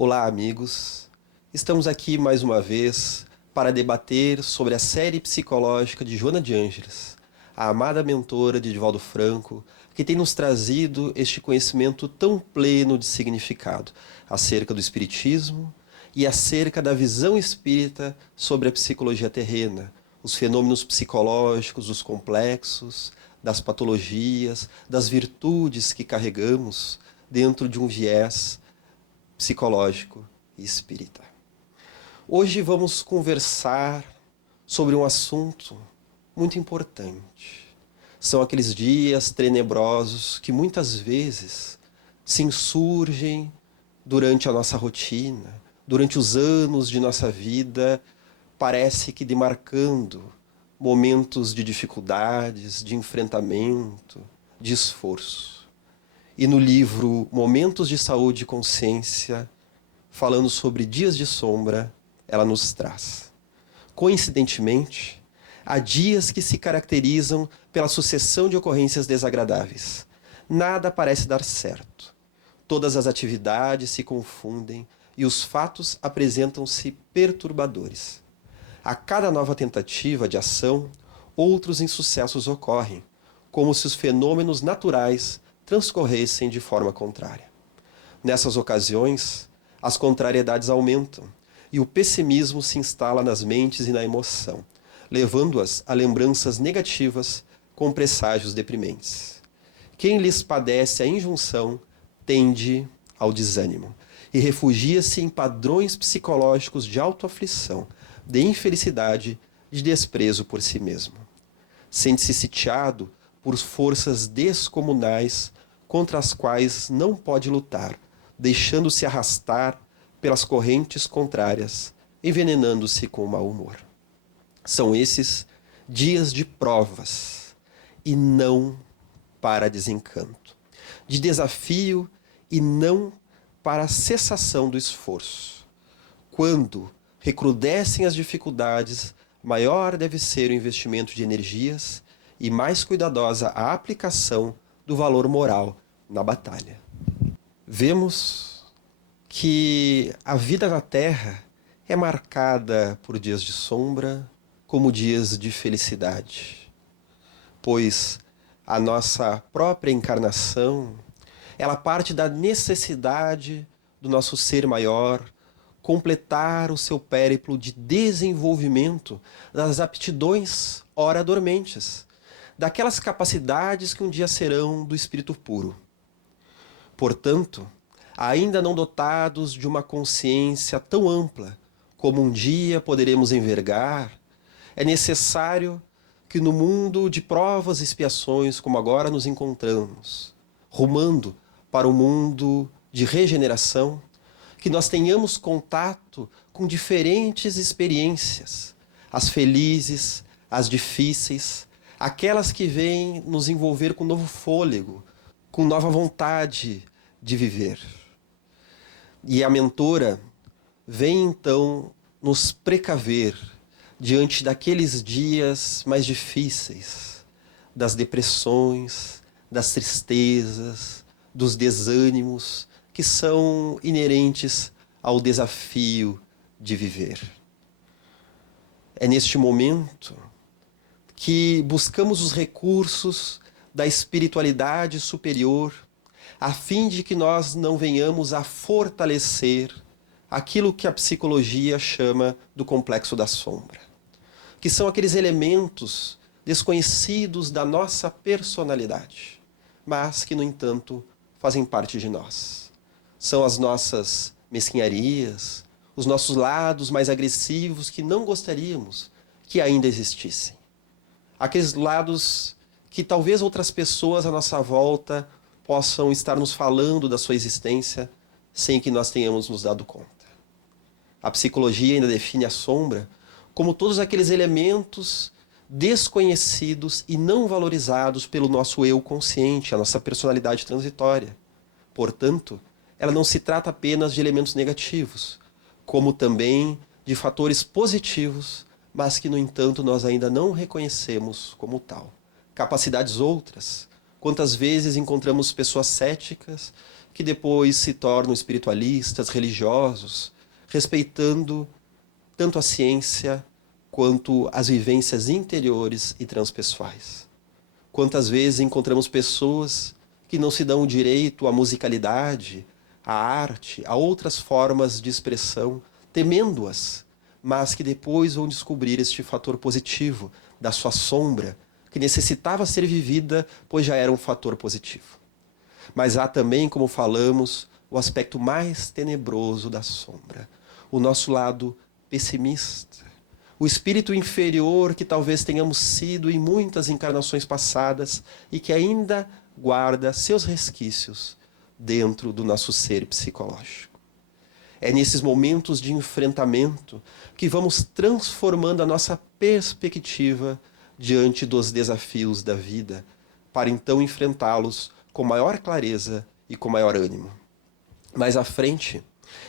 Olá, amigos. Estamos aqui mais uma vez para debater sobre a série psicológica de Joana de Ângeles, a amada mentora de Divaldo Franco, que tem nos trazido este conhecimento tão pleno de significado acerca do espiritismo e acerca da visão espírita sobre a psicologia terrena, os fenômenos psicológicos, os complexos, das patologias, das virtudes que carregamos dentro de um viés psicológico e espírita. Hoje vamos conversar sobre um assunto muito importante. São aqueles dias tenebrosos que muitas vezes se insurgem durante a nossa rotina, durante os anos de nossa vida, parece que demarcando momentos de dificuldades, de enfrentamento, de esforço. E no livro Momentos de Saúde e Consciência, falando sobre dias de sombra, ela nos traz. Coincidentemente, há dias que se caracterizam pela sucessão de ocorrências desagradáveis. Nada parece dar certo. Todas as atividades se confundem e os fatos apresentam-se perturbadores. A cada nova tentativa de ação, outros insucessos ocorrem, como se os fenômenos naturais transcorressem de forma contrária. Nessas ocasiões, as contrariedades aumentam e o pessimismo se instala nas mentes e na emoção, levando-as a lembranças negativas com presságios deprimentes. Quem lhes padece a injunção tende ao desânimo e refugia-se em padrões psicológicos de autoaflição, de infelicidade, de desprezo por si mesmo. Sente-se sitiado por forças descomunais contra as quais não pode lutar, deixando-se arrastar pelas correntes contrárias, envenenando-se com o mau humor. São esses dias de provas e não para desencanto, de desafio e não para a cessação do esforço. Quando recrudescem as dificuldades, maior deve ser o investimento de energias e mais cuidadosa a aplicação do valor moral na batalha. Vemos que a vida na Terra é marcada por dias de sombra como dias de felicidade, pois a nossa própria encarnação, ela parte da necessidade do nosso ser maior completar o seu périplo de desenvolvimento das aptidões ora dormentes, daquelas capacidades que um dia serão do espírito puro. Portanto, ainda não dotados de uma consciência tão ampla como um dia poderemos envergar, é necessário que no mundo de provas e expiações, como agora nos encontramos, rumando para um mundo de regeneração, que nós tenhamos contato com diferentes experiências, as felizes, as difíceis, aquelas que vêm nos envolver com novo fôlego, com nova vontade de viver. E a mentora vem então nos precaver diante daqueles dias mais difíceis, das depressões, das tristezas, dos desânimos que são inerentes ao desafio de viver. É neste momento que buscamos os recursos da espiritualidade superior, a fim de que nós não venhamos a fortalecer aquilo que a psicologia chama do complexo da sombra, que são aqueles elementos desconhecidos da nossa personalidade, mas que, no entanto, fazem parte de nós. São as nossas mesquinharias, os nossos lados mais agressivos que não gostaríamos que ainda existissem. Aqueles lados que talvez outras pessoas à nossa volta possam estar nos falando da sua existência sem que nós tenhamos nos dado conta. A psicologia ainda define a sombra como todos aqueles elementos desconhecidos e não valorizados pelo nosso eu consciente, a nossa personalidade transitória. Portanto, ela não se trata apenas de elementos negativos, como também de fatores positivos, mas que, no entanto, nós ainda não reconhecemos como tal. Capacidades outras, Quantas vezes encontramos pessoas céticas que depois se tornam espiritualistas, religiosos, respeitando tanto a ciência quanto as vivências interiores e transpessoais. Quantas vezes encontramos pessoas que não se dão o direito à musicalidade, à arte, a outras formas de expressão, temendo-as, mas que depois vão descobrir este fator positivo da sua sombra, que necessitava ser vivida, pois já era um fator positivo. Mas há também, como falamos, o aspecto mais tenebroso da sombra, o nosso lado pessimista, o espírito inferior que talvez tenhamos sido em muitas encarnações passadas e que ainda guarda seus resquícios dentro do nosso ser psicológico. É nesses momentos de enfrentamento que vamos transformando a nossa perspectiva diante dos desafios da vida, para então enfrentá-los com maior clareza e com maior ânimo. Mais à frente,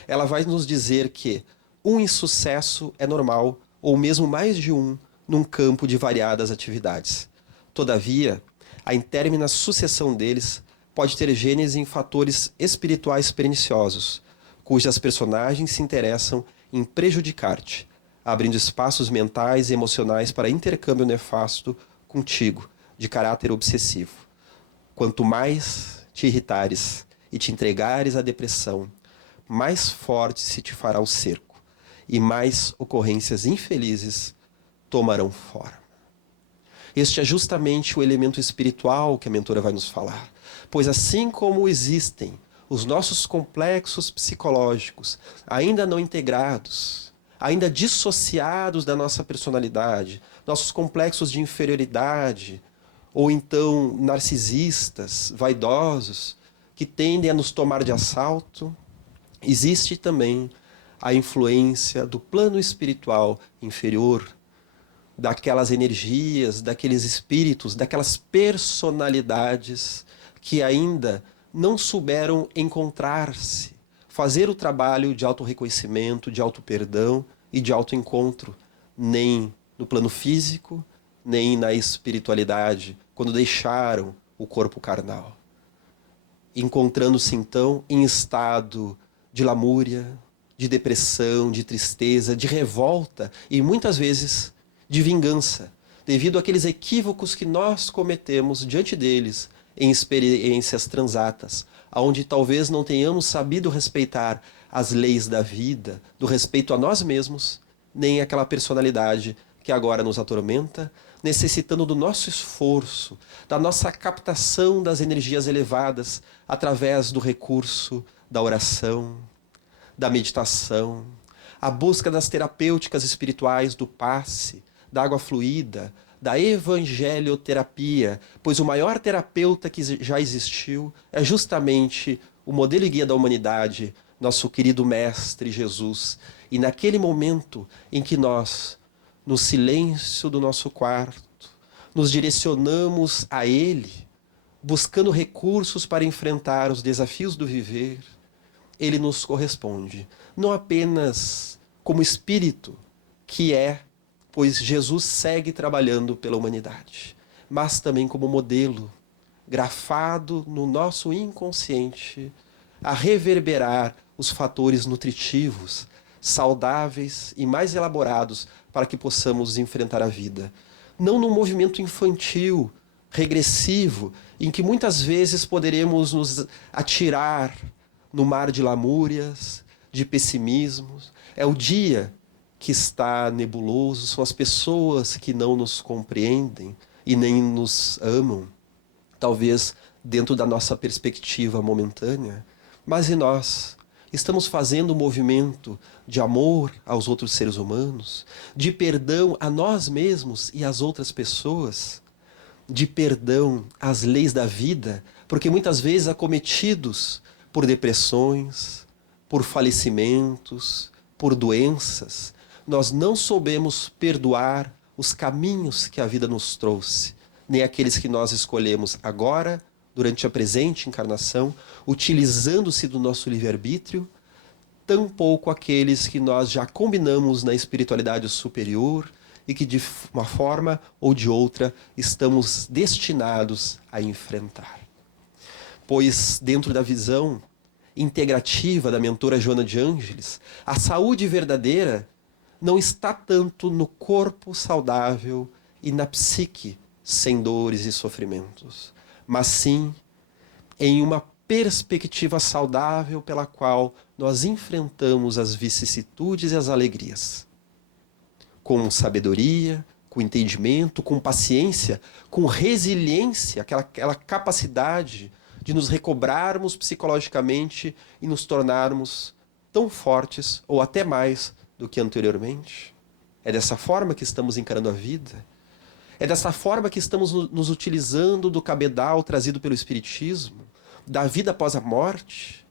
ela vai nos dizer que um insucesso é normal, ou mesmo mais de um, num campo de variadas atividades. Todavia, a intermina sucessão deles pode ter gênese em fatores espirituais perniciosos, cujas personagens se interessam em prejudicar-te, abrindo espaços mentais e emocionais para intercâmbio nefasto contigo, de caráter obsessivo. Quanto mais te irritares e te entregares à depressão, mais forte se te fará o cerco, e mais ocorrências infelizes tomarão forma. Este é justamente o elemento espiritual que a mentora vai nos falar, pois assim como existem os nossos complexos psicológicos ainda não integrados, ainda dissociados da nossa personalidade, nossos complexos de inferioridade, ou então narcisistas, vaidosos, que tendem a nos tomar de assalto, existe também a influência do plano espiritual inferior, daquelas energias, daqueles espíritos, daquelas personalidades que ainda não souberam encontrar-se, fazer o trabalho de autorreconhecimento, de auto-perdão e de auto-encontro, nem no plano físico, nem na espiritualidade, quando deixaram o corpo carnal. Encontrando-se então em estado de lamúria, de depressão, de tristeza, de revolta e muitas vezes de vingança, devido àqueles equívocos que nós cometemos diante deles em experiências transatas, onde talvez não tenhamos sabido respeitar as leis da vida, do respeito a nós mesmos, nem aquela personalidade que agora nos atormenta, necessitando do nosso esforço, da nossa captação das energias elevadas através do recurso da oração, da meditação, a busca das terapêuticas espirituais do passe, da água fluida, da evangelioterapia, pois o maior terapeuta que já existiu é justamente o modelo e guia da humanidade, nosso querido Mestre Jesus. E naquele momento em que nós, no silêncio do nosso quarto, nos direcionamos a Ele, buscando recursos para enfrentar os desafios do viver, Ele nos corresponde, não apenas como espírito, que é, pois Jesus segue trabalhando pela humanidade, mas também como modelo, grafado no nosso inconsciente, a reverberar os fatores nutritivos, saudáveis e mais elaborados para que possamos enfrentar a vida. Não num movimento infantil, regressivo, em que muitas vezes poderemos nos atirar no mar de lamúrias, de pessimismos. É o dia que está nebuloso, são as pessoas que não nos compreendem e nem nos amam, talvez dentro da nossa perspectiva momentânea, mas e nós? Estamos fazendo um movimento de amor aos outros seres humanos, de perdão a nós mesmos e às outras pessoas, de perdão às leis da vida, porque muitas vezes acometidos por depressões, por falecimentos, por doenças, nós não soubemos perdoar os caminhos que a vida nos trouxe, nem aqueles que nós escolhemos agora, durante a presente encarnação, utilizando-se do nosso livre-arbítrio, tampouco aqueles que nós já combinamos na espiritualidade superior e que de uma forma ou de outra estamos destinados a enfrentar. Pois dentro da visão integrativa da mentora Joana de Ângeles, a saúde verdadeira não está tanto no corpo saudável e na psique sem dores e sofrimentos, mas sim em uma perspectiva saudável pela qual nós enfrentamos as vicissitudes e as alegrias. Com sabedoria, com entendimento, com paciência, com resiliência, aquela capacidade de nos recobrarmos psicologicamente e nos tornarmos tão fortes ou até mais do que anteriormente. É dessa forma que estamos encarando a vida. É dessa forma que estamos nos utilizando do cabedal trazido pelo Espiritismo, da vida após a morte.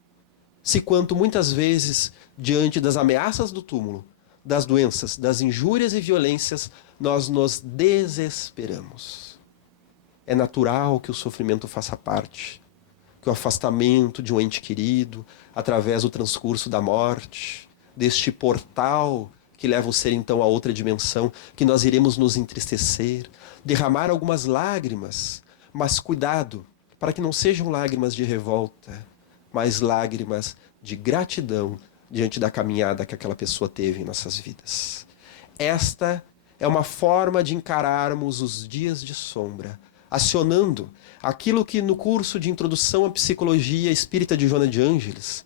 Se quanto muitas vezes, diante das ameaças do túmulo, das doenças, das injúrias e violências, nós nos desesperamos. É natural que o sofrimento faça parte, que o afastamento de um ente querido, através do transcurso da morte, deste portal que leva o ser então a outra dimensão, que nós iremos nos entristecer, derramar algumas lágrimas, mas cuidado, para que não sejam lágrimas de revolta, mas lágrimas de gratidão diante da caminhada que aquela pessoa teve em nossas vidas. Esta é uma forma de encararmos os dias de sombra, acionando aquilo que no curso de Introdução à Psicologia Espírita de Joana de Ângeles,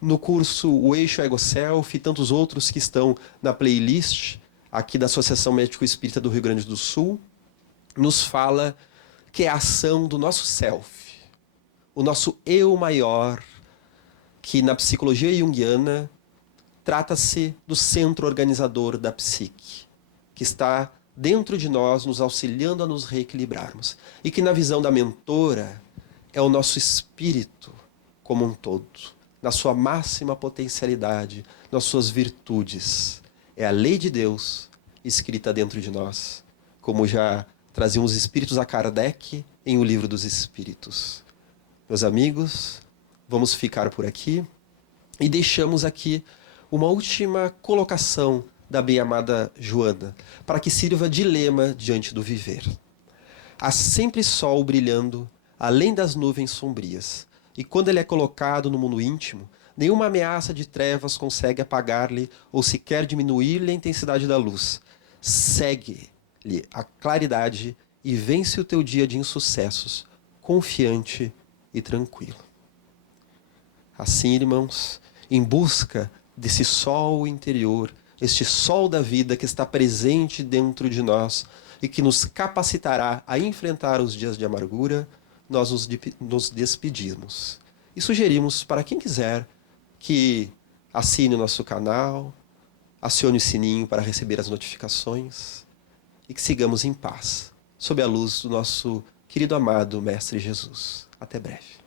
no curso O Eixo Ego Self e tantos outros que estão na playlist aqui da Associação Médico Espírita do Rio Grande do Sul, nos fala que é a ação do nosso self, o nosso eu maior, que na psicologia junguiana trata-se do centro organizador da psique, que está dentro de nós, nos auxiliando a nos reequilibrarmos. E que na visão da mentora é o nosso espírito como um todo, na sua máxima potencialidade, nas suas virtudes. É a lei de Deus escrita dentro de nós, como já traziam os espíritos a Kardec em O Livro dos Espíritos. Meus amigos, vamos ficar por aqui e deixamos aqui uma última colocação da bem-amada Joana, para que sirva de lema diante do viver. Há sempre sol brilhando além das nuvens sombrias, e quando ele é colocado no mundo íntimo, nenhuma ameaça de trevas consegue apagar-lhe ou sequer diminuir-lhe a intensidade da luz. Segue-lhe a claridade e vence o teu dia de insucessos, confiante e tranquilo. Assim, irmãos, em busca desse sol interior, este sol da vida que está presente dentro de nós e que nos capacitará a enfrentar os dias de amargura, nós nos despedimos. E sugerimos para quem quiser que assine o nosso canal, acione o sininho para receber as notificações e que sigamos em paz, sob a luz do nosso querido amado Mestre Jesus. Até breve.